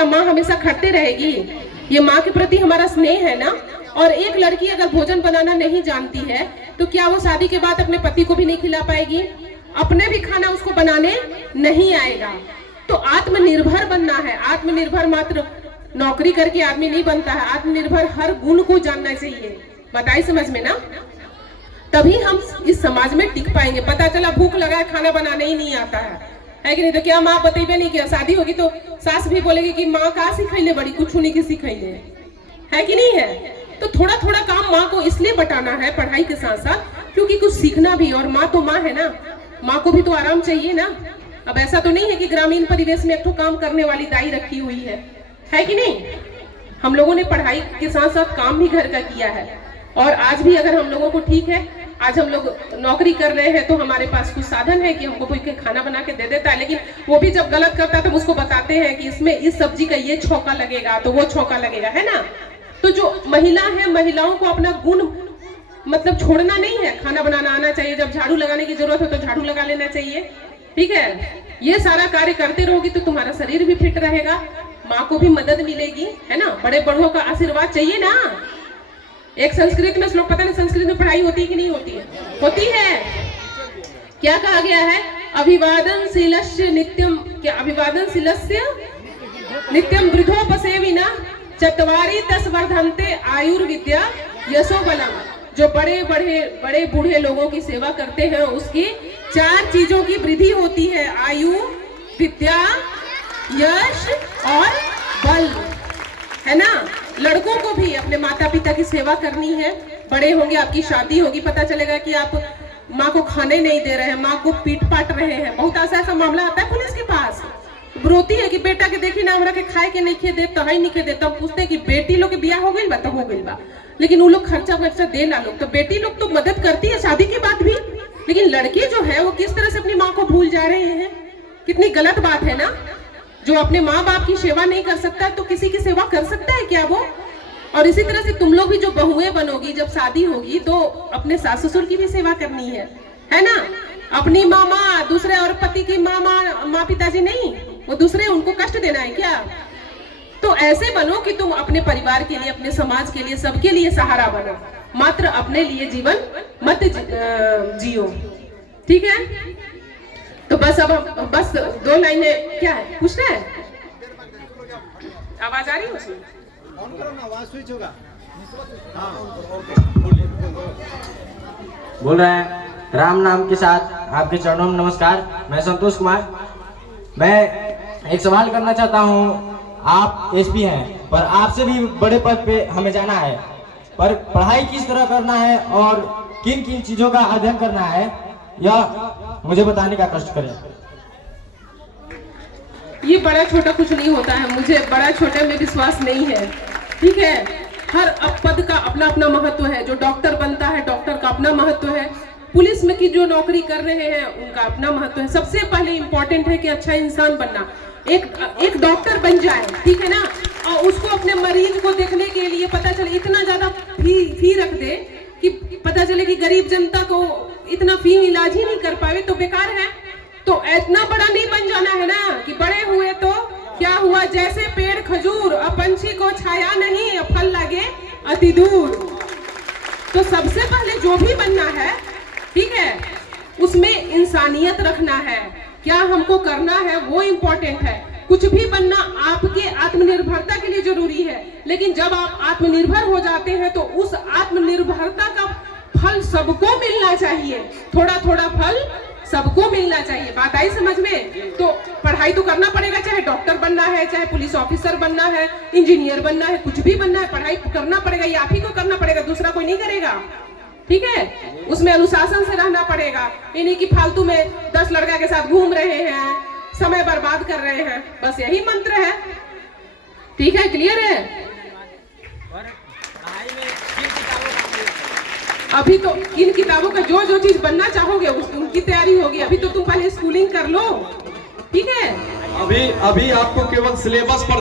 क्या माँ हमेशा खटते रहेगी? ये माँ के प्रति हमारा स्नेह है ना। और एक लड़की अगर भोजन बनाना नहीं जानती है तो क्या वो शादी के बाद अपने पति को भी नहीं खिला पाएगी? अपने भी खाना उसको बनाने नहीं आएगा। तो आत्मनिर्भर बनना है। आत्मनिर्भर मात्र नौकरी करके आदमी नहीं बनता है, आत्मनिर्भर हर गुण को जानना चाहिए। बताइए समझ में ना, तभी हम इस समाज में टिक पाएंगे। पता चला भूख लगा है, खाना बनाने ही नहीं आता है कि नहीं? तो क्या माँ बतेबे नहीं किया? शादी होगी तो सास भी बोलेगी कि माँ का सिखाइले बड़ी, कुछ नहीं की सिखाइले, है कि नहीं है? तो थोड़ा थोड़ा काम माँ को इसलिए बटाना है पढ़ाई के साथ साथ क्योंकि कुछ सीखना भी। और माँ तो माँ है ना, माँ को भी तो आराम चाहिए ना। अब ऐसा तो नहीं है कि ग्रामीण परिवेश में एक तो काम करने वाली दाई रखी हुई है कि नहीं? हम लोगों ने पढ़ाई के साथ साथ काम भी घर का किया है। और आज भी अगर हम लोगों को ठीक है, आज हम लोग नौकरी कर रहे हैं तो हमारे पास कुछ साधन है कि हमको कोई खाना बना के दे देता है। लेकिन वो भी जब गलत करता है तो उसको बताते हैं कि इसमें इस सब्जी का ये छौंका लगेगा तो वो छौंका लगेगा, है ना? तो जो महिला है, महिलाओं को अपना गुण मतलब छोड़ना नहीं है। खाना बनाना आना चाहिए, जब झाड़ू लगाने की जरूरत हो तो झाड़ू लगा लेना चाहिए, ठीक है? ये सारा कार्य करते रहोगी तो तुम्हारा शरीर भी फिट रहेगा, माँ को भी मदद मिलेगी, है ना? बड़े बड़ों का आशीर्वाद चाहिए ना। एक संस्कृत में श्लोक, पता नहीं संस्कृत में पढ़ाई होती है कि नहीं होती है? होती है। क्या कहा गया है? अभिवादनशीलस्य नित्यम, क्या अभिवादनशीलस्य नित्यम वृद्धोपसेविना चत्वारि तस वर्धन्ते आयुर्विद्या यशो बलम। जो बड़े बूढ़े लोगों की सेवा करते हैं उसकी 4 चीजों की वृद्धि होती है: आयु, विद्या, यश और बल, है ना? लड़कों को भी अपने माता पिता की सेवा करनी है। बड़े होंगे, आपकी शादी होगी, पता चलेगा कि आप माँ को खाने नहीं दे रहे हैं, माँ को पीट पाट रहे हैं। बहुत ऐसा मामला आता है पुलिस के पास। रोती है कि बेटा के देखी ना हमरा के खाए के नहीं खे दे, तो है नहीं खे दे। तब पूछते हैं कि बेटी लोग के ब्याह हो गई बा? तो हो गई बा, लेकिन वो लोग खर्चा वर्चा दे ना लोग। तो बेटी लोग तो मदद करती है शादी के बाद भी, लेकिन लड़के जो है वो किस तरह से अपनी माँ को भूल जा रहे हैं। कितनी गलत बात है ना। जो अपने माँ बाप की सेवा नहीं कर सकता तो किसी की सेवा कर सकता है क्या वो? और इसी तरह से तुम लोग भी जो बहुएं बनोगी, जब शादी होगी तो अपने सास ससुर की भी सेवा करनी है ना? अपनी मामा, दूसरे और पति की माँ पिताजी नहीं, वो दूसरे, उनको कष्ट देना है क्या? तो ऐसे बनो कि तुम अपने परिवार के लिए, अपने समाज के लिए, सबके लिए सहारा बनो। मात्र अपने लिए जीवन मत जियो, ठीक है? तो बस अब बस 2 लाइनें, क्या है पूछना है? आवाज आ रही है उसमें? ऑन करो ना, आवाज स्विच होगा। हाँ, बोल रहे हैं राम नाम के साथ आपके चरणों में नमस्कार। मैं संतोष कुमार। मैं एक सवाल करना चाहता हूँ। आप एसपी हैं, पर आपसे भी बड़े पद पे हमें जाना है, पर पढ़ाई किस तरह करना है और किन किन चीजों का अध्ययन करना है, यह मुझे बताने का कष्ट करें। ये बड़ा छोटा कुछ नहीं होता है, मुझे बड़ा छोटे में विश्वास नहीं है, ठीक है? हर पद का अपना अपना महत्व है। जो डॉक्टर बनता है, डॉक्टर का अपना महत्व है। पुलिस में की जो नौकरी कर रहे हैं उनका अपना महत्व है। सबसे पहले इम्पोर्टेंट है कि अच्छा इंसान बनना। एक डॉक्टर बन जाए, ठीक है ना, और उसको अपने मरीज को देखने के लिए पता चले इतना ज्यादा फी रख दे कि पता चले कि गरीब जनता को इतना फी इलाज ही नहीं कर पावे, तो बेकार है। तो इतना बड़ा नहीं बन जाना है ना कि बड़े हुए तो क्या हुआ, जैसे पेड़ खजूर और पंछी को छाया नहीं, फल लगे अति दूर। तो सबसे पहले जो भी बनना है, ठीक है, उसमें इंसानियत रखना है। क्या हमको करना है वो इम्पोर्टेंट है। कुछ भी बनना आपके आत्मनिर्भरता के लिए जरूरी है, लेकिन जब आप आत्मनिर्भर हो जाते हैं तो उस आत्मनिर्भरता का फल सबको मिलना चाहिए। थोड़ा थोड़ा फल सबको मिलना चाहिए। बात आई समझ में? तो पढ़ाई तो करना पड़ेगा, चाहे डॉक्टर बनना है, चाहे पुलिस ऑफिसर बनना है, इंजीनियर बनना है, कुछ भी बनना है, पढ़ाई करना पड़ेगा। ये आप ही को करना पड़ेगा, दूसरा कोई नहीं करेगा, ठीक है? उसमें अनुशासन से रहना पड़ेगा। इन्हीं की फालतू में 10 लड़का के साथ घूम रहे हैं, समय बर्बाद कर रहे हैं, बस यही मंत्र है, ठीक है? क्लियर है? अभी तो इन किताबों का जो चीज बनना चाहोगे उनकी तैयारी होगी। अभी तो तुम पहले स्कूलिंग कर लो, ठीक है? अभी आपको केवल सिलेबस पर